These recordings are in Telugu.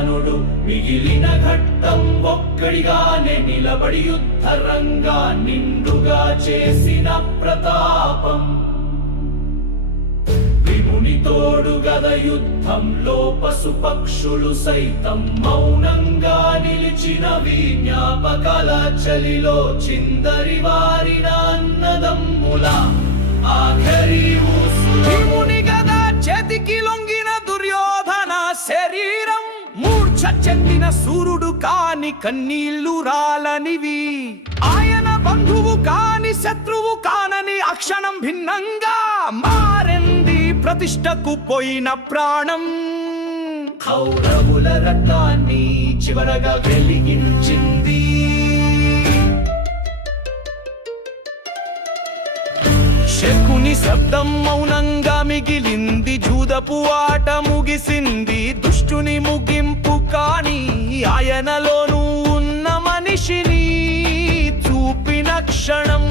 ధనుడు మిగిలిన ఘట్టం ఒక్కడిగానే నిలబడి యుద్ధరంగా నిండుగా చేసిన ప్రతాపం. భీముని తోడు గద యుద్ధంలో పశుపక్షులు సైతం మౌనంగా నిలిచినవి. జ్ఞాపకాల చలిలో చిందరి వారిన అన్నదమ్ముల ఆఖరి భీముని గద చేతికి లొంగిన దుర్యోధన శరీరం మూర్ఛ చెందిన సూర్యుడు కాని కన్నీళ్లు రాలనివి. ఆయన బంధువు కాని శత్రువు కానని అక్షణం భిన్నంగా మారింది ప్రతిష్టకు పోయిన ప్రాణం. కౌరవుల రక్తాన్ని చివరగా వెలిగించింది. శకుని శబ్దం మౌనంగా మిగిలింది. జూదపు ఆట ముగిసింది. దుష్టుని ముగింపు కాని ఆయనలోనూ ఉన్న మనిషిని చూపిన క్షణం.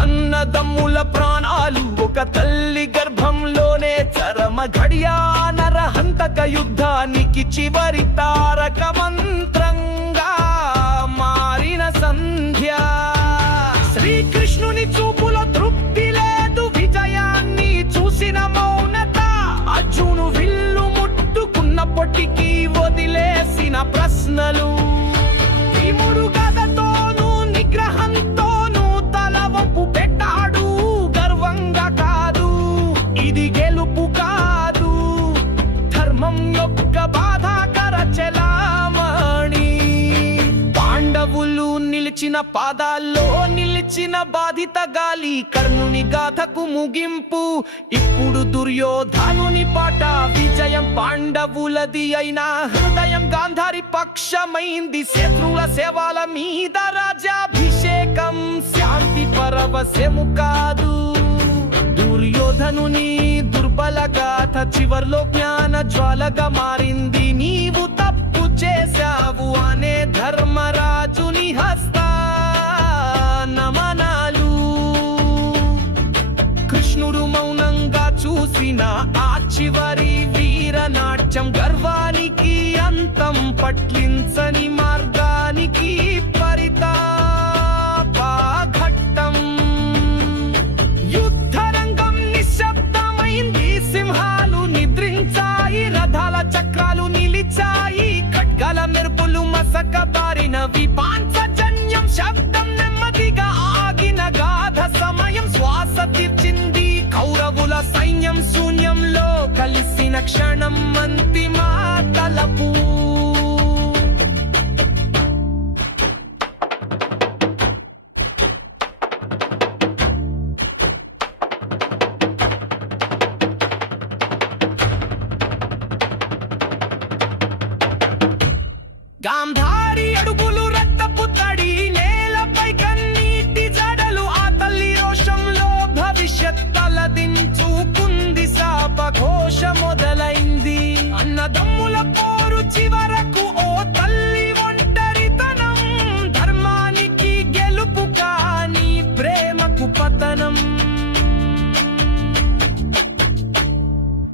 అన్నదమ్ముల ప్రాణాలు ఒక తల్లి గర్భంలోనే చరమ ఘడియా నరహంతక యుద్ధానికి చివరి తారక మంత్రంగా మారిన సంధ్య. శ్రీకృష్ణుని చూపులో తృప్తి లేదు. విజయాన్ని చూసిన మౌనత. అర్జును విల్లు ముట్టుకున్నప్పటికీ వదిలేసిన ప్రశ్నలు. భీముడు గదతోనూ నిగ్రహంతోనూ తల వంపు పెట్టాడు. గర్వంగా కాదు, ఇది గెలుపు కాదు, ధర్మం యొక్క బాధాకర చెలామణి. పాండవులు నిలిచిన పాదాల్లో నిలిచిన బాధిత గాలి. కర్ణుని గాథకు ముగింపు. ఇప్పుడు దుర్యోధనుని పాట. విజయం పాండవులది అయినా హృదయం గాంధారి పక్షమైంది. శత్రువుల సేవల మీద రాజ్యాభిషేకం శాంతి పరవశము కాదు. దుర్యోధనుని దుర్బల గాథ చివర్లో జ్ఞాన జ్వాలగా మారింది. నీవు తప్పు చేశావు అనే ధర్మరాజుని హస్త నమనాలు. కృష్ణుడు మౌనంగా చూసిన ఆ చివరి వీరనాట్యం గర్వానికి అంతం పట్లించని మార్గానికి పరితాపఘట్టం. యుద్ధరంగం నిశ్శబ్దమైంది. సింహాలు నిద్రించాయి. రథాల చక్రాలు నిలిచాయి. ఖడ్గాల మెరుపులు మసక బారినవి. పాంచజన్యం శబ్దం నెమ్మదిగా ఆగిన గాథ సమయం శ్వాస తీర్చింది. కౌరవుల సైన్యం శూన్యంలో కలిసిన క్షణం అంతిమ తలపు. గాంధారి అడుగులు రక్తపు తడి. నేలపై కన్నీటి జడలు. ఆ తల్లి రోషంలో భవిష్యత్ తలదించుకుంది. శాపఘోష మొదలైంది. అన్నదమ్ముల పోరు చివరకు ఓ తల్లి ఒంటరితనం. ధర్మానికి గెలుపు కాని ప్రేమకు పతనం.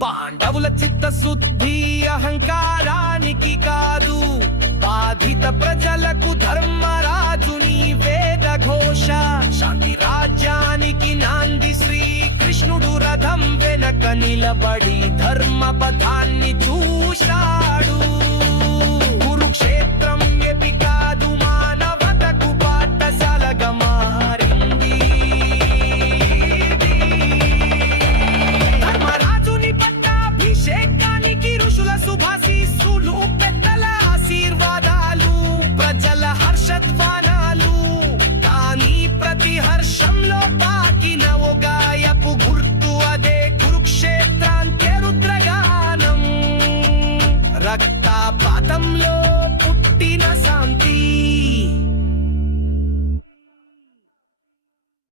పాండవుల చిత్తశుద్ధి అహంకారానికి కాదు. బాధిత ప్రజలకు ధర్మరాజుని వేద ఘోష. శాంతి రాజ్యానికి నాంది. శ్రీకృష్ణుడు రథం వెనక నిలబడి ధర్మ పథాన్ని చూశాడు. కురుక్షేత్రం ఎపి కాదు, మానవతకు పాఠశాలగా మారింది. ధర్మరాజుని పట్టాభిషేకానికి ఋషుల శుభాశీస్సులు, పెద్దల ఆశీర్వాదాలు, ప్రజల